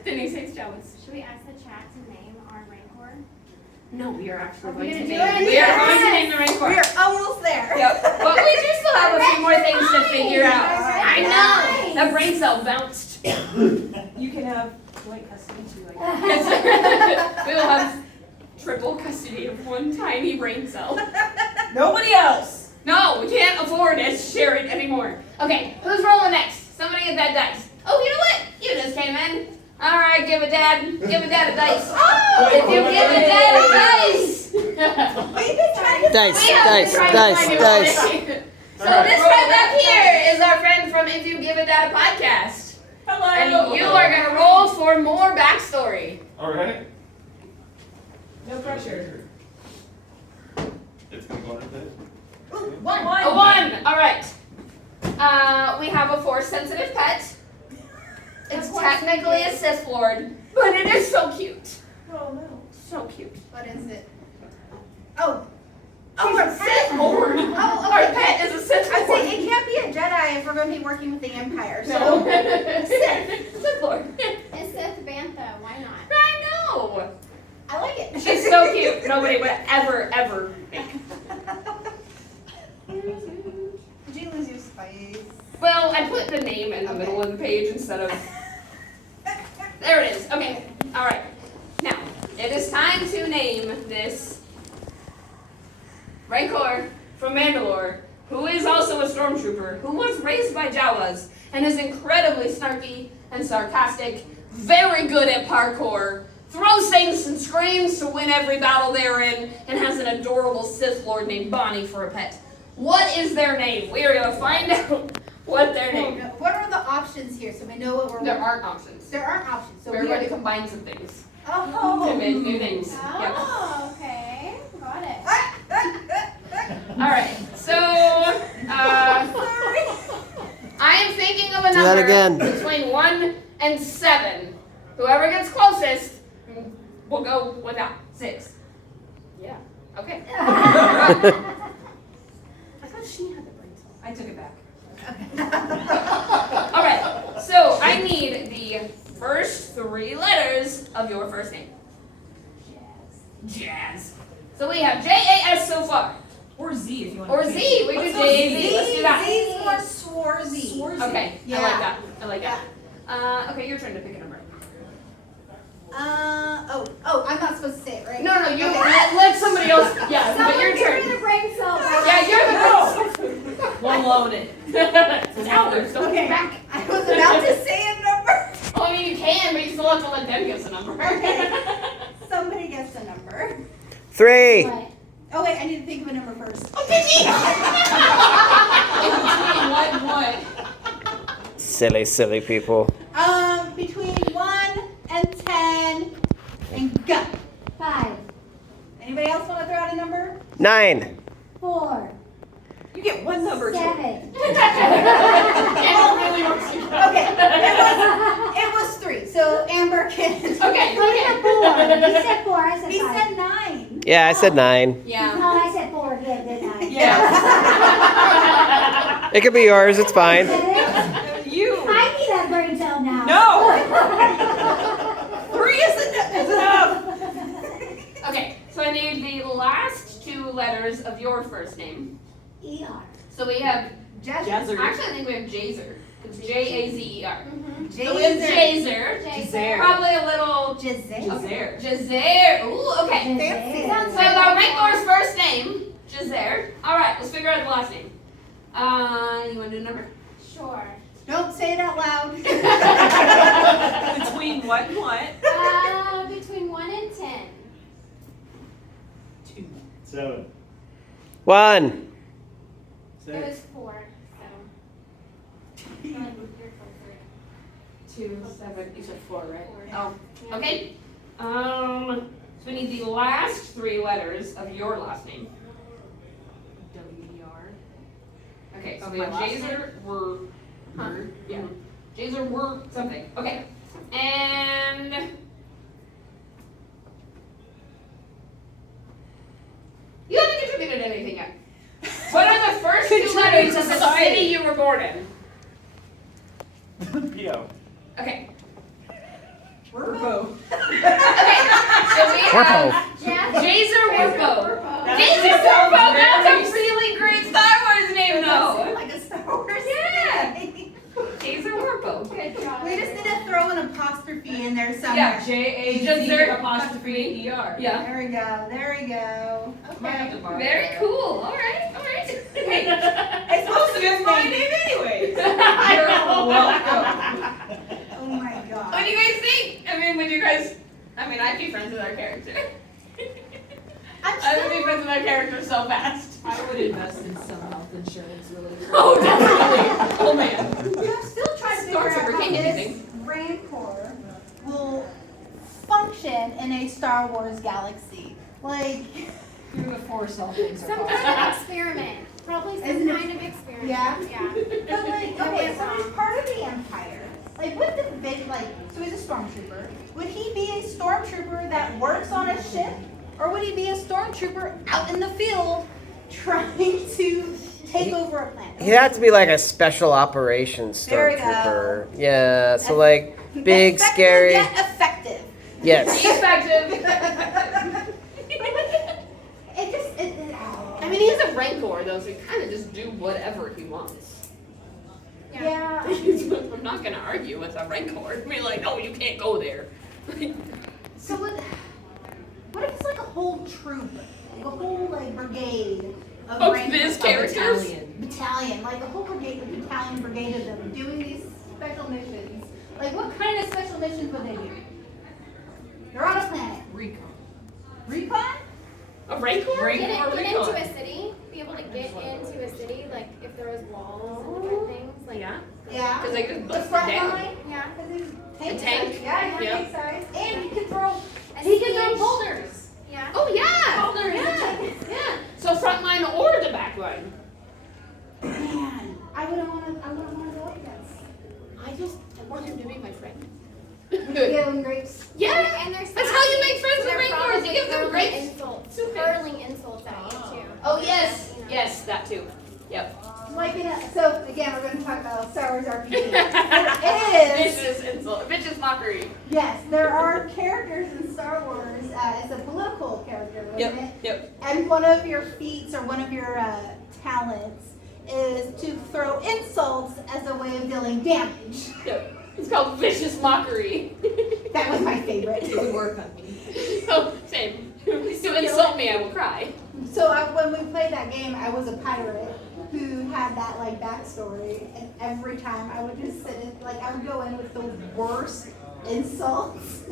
Denise hates Jawas. Should we ask the chat to name our Rancor? No, we are actually Are we going to gonna name. do it? We are going to Yes. name the Rancor. we are almost there. Yep. But we do still have a few more things to figure out. I Nice. know. That brain cell bounced. You can have joint custody too. Like We will have triple custody of one tiny brain cell. nobody else. No, we can't afford to share it anymore. Okay, who's rolling next? Somebody get that dice. Oh, you know what? You just came in. All right, give a dad a dice. Oh! If you give a dad a dice. We've been trying to Dice, We have dice, been trying to dice, find you dice. already. So this friend up here is our friend from If You Give a Dad a Podcast. Hello. And you are going to roll for more backstory. All right. No pressure. It's gonna go like this. one. A 1. All right. We have a Force-sensitive pet. It's technically a Sith Lord, but it is so cute. Oh no. So cute. What is it? Oh. She's Oh, a Sith Lord. Oh, Our okay. pet is a Sith I'd Lord. say it can't be a Jedi if we're going to be working with the Empire. So No. Sith Lord. It's Sith Bantha. Why not? I know. I like it. She's so cute. Nobody would ever make. Did you lose your spice? Well, I put the name in the middle of the page instead of. There it is. Okay. All right. Now, it is time to name this Rancor from Mandalore, who is also a stormtrooper, who was raised by Jawas, and is incredibly snarky and sarcastic, very good at parkour, throws things and screams to win every battle they're in, and has an adorable Sith Lord named Bonnie for a pet. What is their name? We are going to find out what their name. What are the options here so we know what we're There aren't options. There aren't options. So We're we going to are. combine some things to Oh. make new names. Yep. Oh, okay. Got it. All right. So I am thinking of a Do that number again. between 1 and 7. Whoever gets closest will go without 6. Yeah. Okay. I thought she had the brain cell. I took it back. All right. So I need the first 3 letters of your first name. Jazz. So we have J-A-S so far. Or Z if you want. Or Z. We could J-Z. Let's do that. Z's more swarzy. Okay. Yeah. I like that. I like that. Okay, your turn to pick a number. Oh, I'm not supposed to say it, right? No, you Okay. let somebody else. Yeah, but Someone your give turn. me the brain cell back. Yeah, you're the One loaded. It's ours. Don't Okay. get back. I was about to say a number. Well, I mean, you can, but you still have to let them guess a number. Okay. Somebody gets a number. 3. What? Oh wait, I need to think of a number first. Oh, did you? What? Silly people. Between 1 and 10, and go. 5, Anybody else want to throw out a number? 9. 4, You get one number. 7. It really works. Okay, it was 3. So Amber can. Okay. Oh, you said 4. You said 4. I said He 5. said 9. Yeah, I said 9. Yeah. No, I said 4 again, didn't I? Yeah. It could be yours. It's fine. You. I need that brain cell now. No. 3 isn't enough. Okay, so I need the last 2 letters of your first name. ER. So we have, Jazzer. actually I think we have Jazer. It's Jazer. Mhm. So we have Jazer. Jazer. Probably a little Jazer. Jazer. Ooh, okay. Fancy. So Sounds we got Rancor's first name, Jazer. Alright, let's figure out the last name. You wanna do a number? Sure. Don't say it out loud. Between what and what? Between 1 and 10. 2. 7. 1. It 6. was 4. So. You're closer. 2, 7, you said 4, right? 4. Oh, Yeah. okay. So we need the last 3 letters of your last name. WER. Okay, so Of we my have last Jazer, yeah. Jazer, were something. Okay. And you haven't contributed anything yet. What are the first 2 letters of the city you were born in? P.O. Okay. Verbo. Okay. So we have Jazer Warpo. Jazer Warpo, that's a really great Star Wars name though. Like a Star Wars. Yeah. name. Jazer Warpo. Good job. We just need to throw an apostrophe in there somewhere. Yeah. JAZER. Yeah. There we go. There we go. Okay. Very cool. All right. All right. Hey, It's supposed to be It's my name anyways. I know. Welcome. Oh my What god. do you guys think? I mean, I'd be friends with our character. I would be friends with our character so fast. I would invest in some health insurance really quick. Oh, definitely. Oh man. I'm still trying to Star figure out Trooper how can't get this anything. Rancor will function in a Star Wars galaxy. Like, Through the Force, all things are Some possible. kind of experiment. Probably some Isn't it- kind of experiment. Yeah? Yeah. but like, That okay, went so he's wrong. part of the Empire. Like, would the big, so he's a stormtrooper. Would he be a stormtrooper that works on a ship? Or would he be a stormtrooper out in the field trying to take over a planet? He'd have to be like a special operations There we go. stormtrooper. Yeah, so like big, Effective scary. Yet effective. Yes. Effective. I mean, he's a Rancor though, so he kind of just do whatever he wants. Yeah. I'm not gonna argue with a Rancor. Be like, no, you can't go there. So what if it's like a whole troop, like a whole brigade of Of Rancors? his characters? Battalion, like a whole brigade of them doing these special missions. Like what kind of special missions would they do? They're on a planet. Recon. Recon? A Rancor? Get into Recon. a city. Be able to get into a city, like if there was walls and different things. Like Yeah. Yeah. Because they just The bust front it down. line? yeah. Tank A tank? size. Yeah, Yeah. tank size. And he can throw A siege. boulders. Yeah. Oh yeah. Boulders. Yeah. So front line or the back line. Man, I wouldn't want to go up against. I want him to be my friend. Giving grapes. Yeah. And they're That's how you make friends with they're Rancors. You probably give them hurling grapes. insults, Soup. hurling insults at you too. Oh yes. You know. Yes, that too. Yep. So again, we're going to talk about Star Wars RPG. It is. Vicious insult. Vicious mockery. Yes, there are characters in Star Wars. It's a political character, wasn't it? Yep. And one of your feats or one of your talents is to throw insults as a way of dealing damage. Yep. It's called vicious mockery. That was my favorite. It would work on me. Oh, same. If you insult me, I will cry. So when we played that game, I was a pirate who had that backstory, and every time I would just sit in, I would go in with the worst insults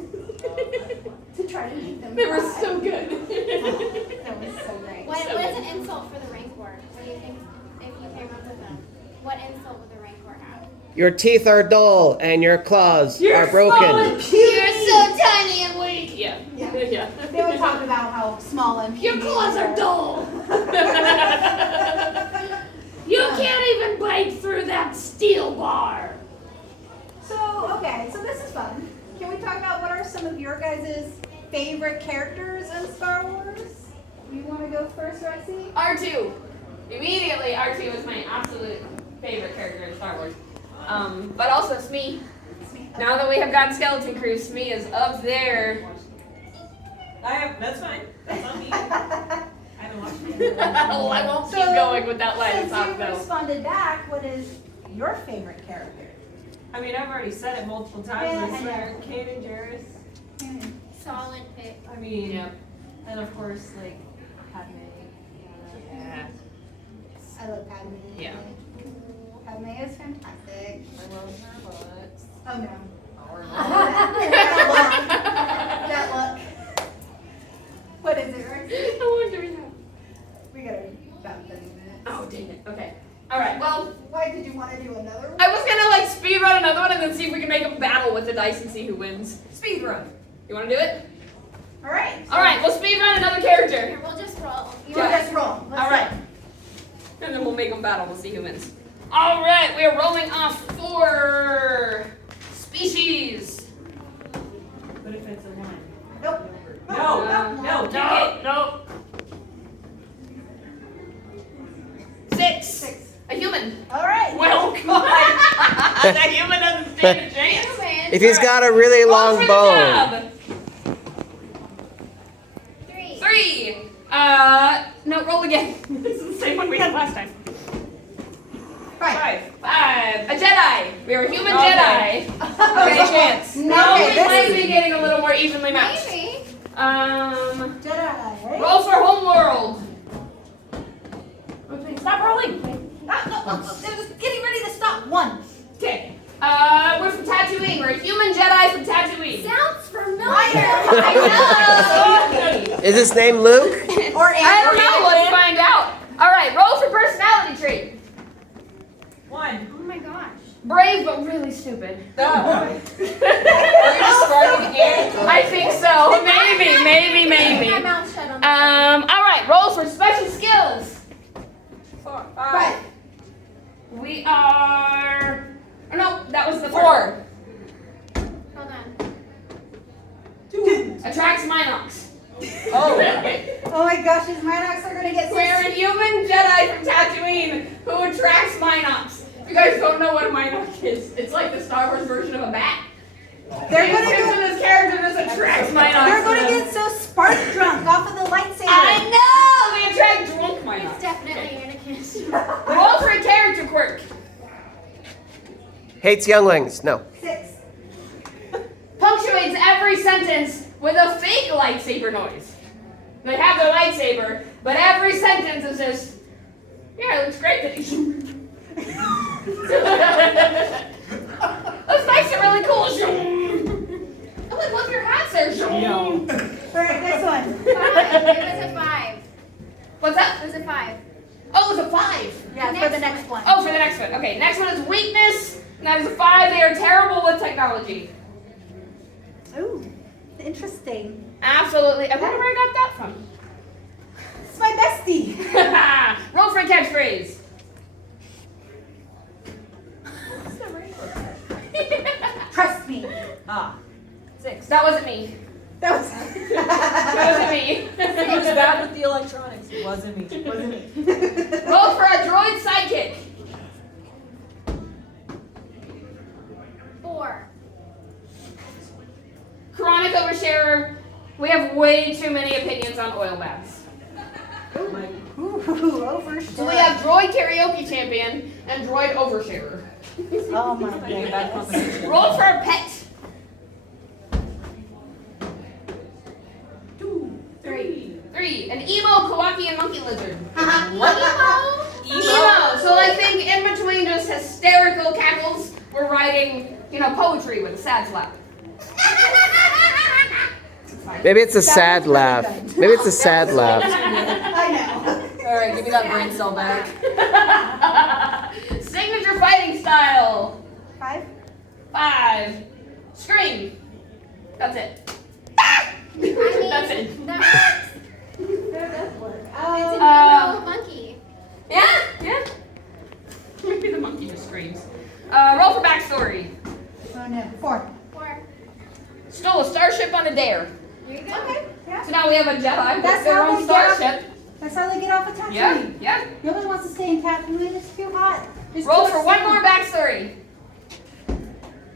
to try to make them They were cry. so good. That was so great. What is an insult for the Rancor? What do you think? If you came up with them, what insult would the Rancor have? Your teeth are dull and your claws are broken. You're so tiny and weak. Yeah. Yeah. Yeah. They would talk about how small and Your puny claws they are were. dull. You can't even bite through that steel bar. So this is fun. Can we talk about what are some of your guys' favorite characters in Star Wars? You want to go first, Rexy? R2. Immediately, R2 is my absolute favorite character in Star Wars. But also Smee. Now that we have gotten Skeleton Crew, Smee is up there. That's fine. That's on me. I haven't watched it. Oh, I won't keep going with that line of Since talk you though. responded back, what is your favorite character? I mean, I've already said it multiple times. Yeah, I I swear. know. Kanan Jarrus. Solid pick. I mean, Yeah. and of course, like, Padme. Yeah. I love Padme. Yeah. Padme is fantastic. I love her butts. Oh no. Or That look. What is it, Rexy? I wonder now. We gotta about 30 minutes. Oh, dang it. Okay. All right. Well, Why did you want to do another one? I was gonna like speed run another one and then see if we can make a battle with the dice and see who wins. speed run. You want to do it? All right. All right. We'll speed run another character. Here, we'll just roll. So let's roll. Let's All right. And then we'll make them battle. We'll see who wins. All right. We are rolling off 4 species. What if it's a one? Nope. No, take it. No. 6. 6. A human. All right. Well, God. The human doesn't stand a chance. Human. If he's got a really Roll long for the bone. job. 3. 3. No, roll again. This is the same one we had last time. 5. 5. A Jedi. We are a human Okay. Jedi. Okay, chance. No, Okay, we this might is- be getting a little more evenly matched. Maybe. Jedi. Roll for Homeworld. Stop rolling. Just getting ready to stop. 1. Okay. We're from Tatooine. We're a human Jedi from Tatooine. Sounds familiar. I know. Is his name Luke? Or I don't know. Let's find out. All right. Roll for personality trait. 1. Oh my gosh. Brave but really stupid. Are you describing Aaron? I think so. Maybe. My mouth shut on that. All right. Roll for special skills. 4, 5. 5. We are. Oh, no, that was the 4. Hold on. 2. Attracts Minox. Oh. Oh my gosh, these Minox are gonna get We're a human Jedi from Tatooine who attracts Minox. If you guys don't know what a Minox is, it's like the Star Wars version of a bat. They're gonna James go. Gibson's character just attracts Minox. They're gonna get so spark drunk off of the lightsaber. I know! They attract drunk It's Minox. definitely Anakin. Roll for a character quirk. Hates younglings. No. 6. Punctuates every sentence with a fake lightsaber noise. They have their lightsaber, but every sentence is just, yeah, it looks great that he's. That's nice and really cool. Oh, look, look, your hat's there. All right, next one. 5. It was a 5. What's that? It was a 5. Oh, it's a 5. Yeah, for the next one. Oh, for the next one. Okay, next one is weakness. And that is a 5. They are terrible with technology. Ooh, interesting. Absolutely. I wonder where I got that from. It's my bestie. Roll for a catchphrase. Trust me. 6. That wasn't me. That was. That wasn't me. He was bad with the electronics. It wasn't me. Wasn't me. Roll for a droid sidekick. 4. Chronic oversharer. We have way too many opinions on oil baths. Ooh, over So we have droid karaoke champion and droid oversharer. Oh my Might be a bad goodness. combination. Roll for a pet. 2, 3. 3. An emo Kowakian monkey lizard. Emo. So I think in between just hysterical cackles, we're writing, poetry with a sad slap. Maybe it's a sad laugh. Maybe it's a sad laugh. I know. All right, give me that brain cell back. Signature fighting style. 5. 5. Scream. That's it. I mean, That's it. that That does work. it's an emo monkey. Yeah. Maybe the monkey just screams. Roll for backstory. Oh no. 4. 4. Stole a starship on a dare. There you go. Okay, yeah. So now we have a Jedi with That's their how own they get starship. That's how they get off of Tatooine. Yeah. Nobody wants to stay in Tatooine. It's too hot. It's Roll too for one sunny. more backstory.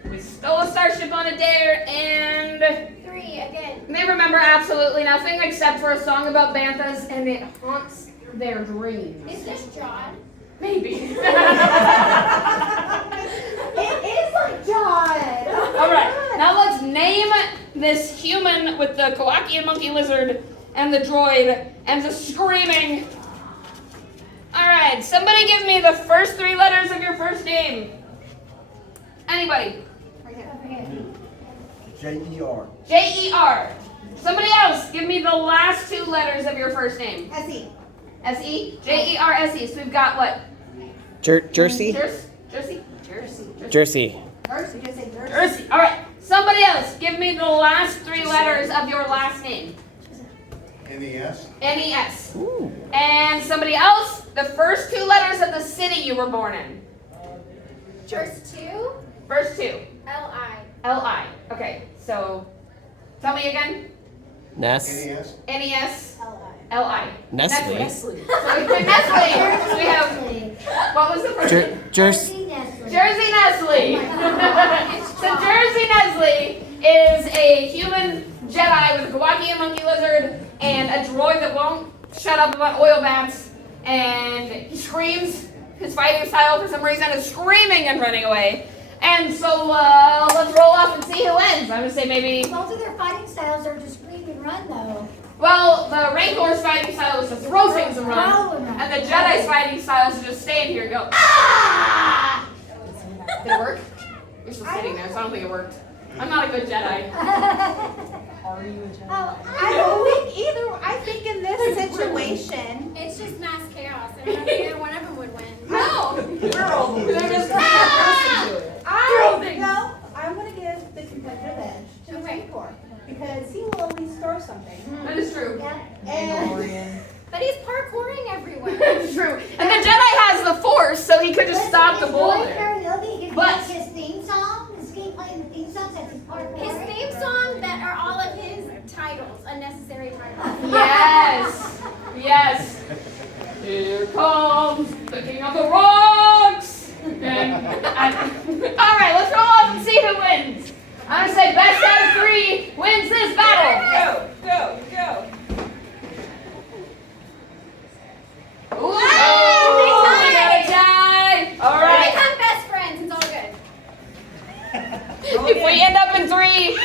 We stole a starship on a dare and 3 again. they remember absolutely nothing except for a song about Banthas and it haunts their dreams. Is this John? Maybe. It is like John. Alright, now let's name this human with the Kowakian monkey lizard and the droid and the screaming. Alright, somebody give me the first 3 letters of your first name. Anybody? J-E-R. J-E-R. Somebody else, give me the last 2 letters of your first name. Essie. S-E? J-E-R-S-E. So we've got what? Jersey? Jersey? Jersey. Jersey. Just say Jersey. Jersey. All right. Somebody else, give me the last 3 letters of your last name. N-E-S. N-E-S. And somebody else, the first 2 letters of the city you were born in. First 2, First 2. L-I. L-I. Okay, so tell me again. Ness. N-E-S. N-E-S. L-I. L-I. Nestle. Nestle. So Nestle. So we have, what was the first name? Jersey. Jersey Nestle. So Jersey Nestle is a human Jedi with a Kowakian monkey lizard and a droid that won't shut up about oil baths. And he screams. His fighting style for some reason is screaming and running away. And so let's roll off and see who wins. I'm gonna say maybe. Most of their fighting styles are to scream and run, though. Well, the Rancor's fighting style is to throw things and run, Follow them. and the Jedi's fighting style is to just stand here and go ah. Did it work? You're still sitting there, so I don't think it worked. I'm not a good Jedi. Are you a Jedi? I think in this situation, It's just mass chaos, and I don't think either one of them would win. No. They're just I'm going to give the competitive edge to Okay. Rancor because he will always throw something. That is true. And But he's parkouring everywhere. It's true. And the Jedi has the Force, so he could just stop the bull there. Karaoke, he can But- make his theme song. Just keep playing the theme song since it's part of His theme song that are all of his titles, unnecessary titles. Yes. Yes. Here comes the king of the rocks. And all right, let's roll off and see who wins. I'm gonna say best out of 3 wins this battle. Go. Ooh, we got a tie. All We right. become best friends. It's all good. If we end up in three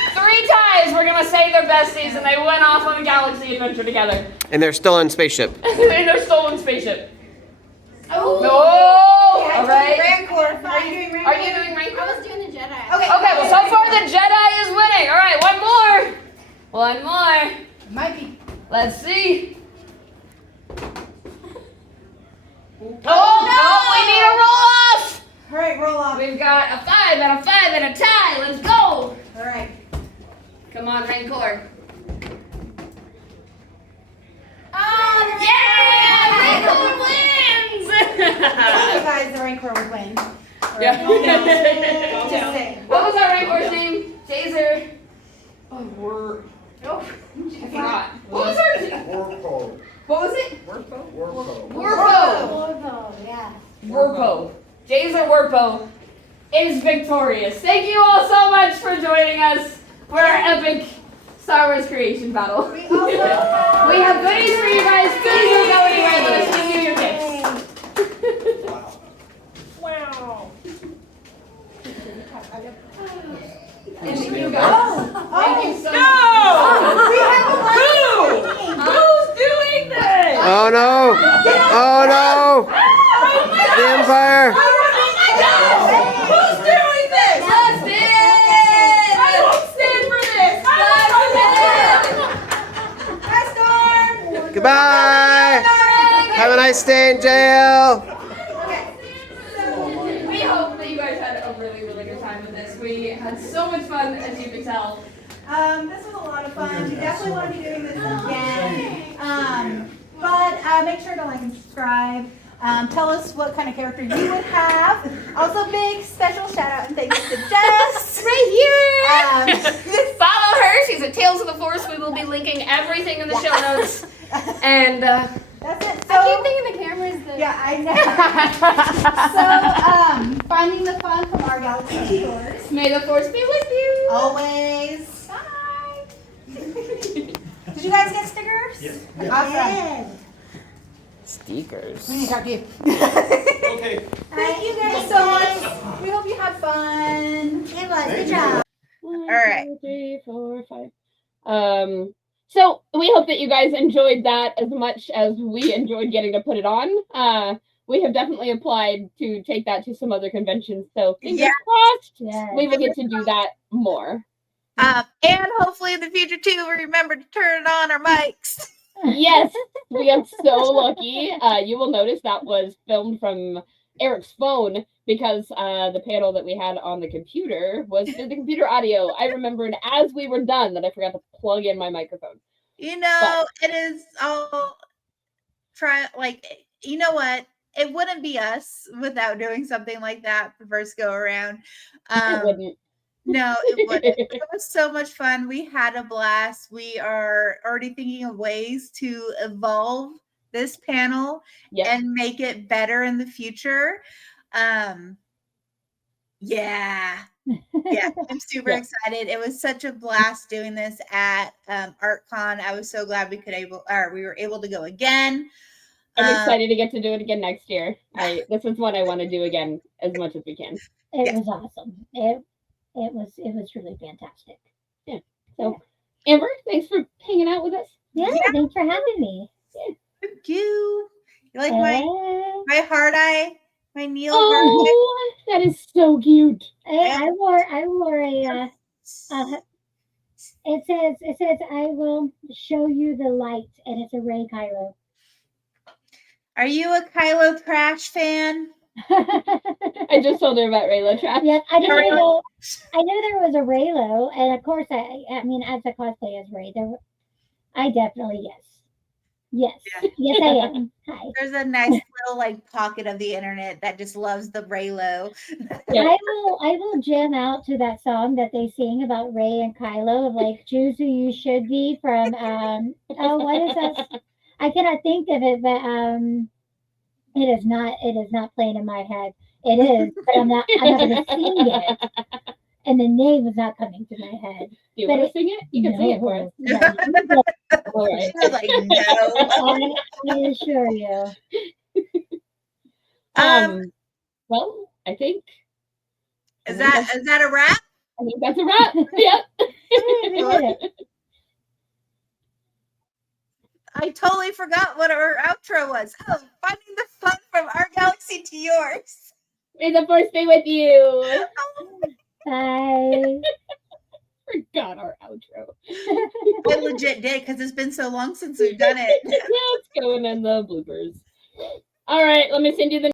ties, we're gonna say they're besties and they went off on a galaxy adventure together. And they're still in spaceship. In their stolen spaceship. Oh. No. All right. Rancor. Are you doing Rancor? Are you doing Rancor? I was doing the Jedi. Okay. Okay, well, so far the Jedi is winning. All right, one more. Might be. Let's see. Oh, no, we need a roll off. All right, roll off. We've got a 5 and a 5 and a tie. Let's go. All right. Come on, Rancor. Oh, Yeah, Rancor wins. You guys, the Rancor would win. Yeah. Just saying. What was our Rancor's name? Jazer. Oh, I forgot. What was our? Warpo. What was it? Warpo. Warpo. yeah. Warpo. Jazer Warpo is victorious. Thank you all so much for joining us for our epic Star Wars creation battle. We also We have goodies for you guys. Please don't go anywhere. Let us give you your gifts. Wow. And you guys. Thank you so much. we have a Who's doing this? Oh no! Oh no! The Empire! Who's doing this? I won't stand for this. Goodbye! Have a nice day in jail! We hope that you guys had a really, really good time with this. We had so much fun, as you can tell. This was a lot of fun. We definitely want to be doing this again. But make sure to like and subscribe. Tell us what kind of character you would have. Also, big special shout out and thanks to Jess Right here! this Follow her She's at Tales of the Force. We will be linking everything in the show notes. And That's it. So, I keep thinking the camera is the. yeah, I know. So, finding the fun from our galaxy to yours. may the Force be with you. Always. Bye. Did you guys get stickers? Yes. Awesome. Stickers. We need to talk to you. Okay. Thank you guys so much. We hope you had fun. It was. Good job. All right. 2, 3, 4, 5. So we hope that you guys enjoyed that as much as we enjoyed getting to put it on. We have definitely applied to take that to some other conventions. So fingers Yeah. crossed, Yes. we will get to do that more. And hopefully in the future too, we remember to turn on our mics. Yes, we are so lucky. You will notice that was filmed from Eric's phone because the panel that we had on the computer was through the computer audio. I remembered as we were done that I forgot to plug in my microphone. You know, it is all you know what? It wouldn't be us without doing something like that the first go around. It wouldn't. No, it wouldn't. It was so much fun. We had a blast. We are already thinking of ways to evolve this panel Yep. and make it better in the future. Yeah. Yeah, I'm super Yeah. excited. It was such a blast doing this at ArtCon. I was so glad we were able to go again. I'm excited to get to do it again next year. This is what I want to do again as much as we can. It was awesome. It was really fantastic. Yeah. So, Amber, thanks for hanging out with us. Yeah, thanks for having me. Thank you. You like Uh, my heart eye? My Neil heart eye? Oh, that is so cute. I wore a it says I will show you the light, and it's a Ray Kylo. Are you a Kylo Trash fan? I just told her about Raylo Trash. Yes, I didn't know. I knew there was a Raylo, and of course, I mean, as a cosplay as Ray, I definitely yes, yes, I am. Hi. There's a nice little pocket of the internet that just loves the Raylo. Yeah. I will jam out to that song that they sing about Ray and Kylo of choose who you should be from what is that? I cannot think of it, but it is not playing in my head. It is, but I'm not gonna sing it. And the name is not coming to my head. Do you want to sing it? You can sing it for us. All right. She was like, no. I assure you. Well, I think Is that a wrap? I think that's a wrap. Yep. I totally forgot what our outro was. Oh, finding the fun from our galaxy to yours. May the Force be with you. Bye. Forgot our outro. I legit did because it's been so long since we've done it. Yeah, it's going in the bloopers. All right, let me send you the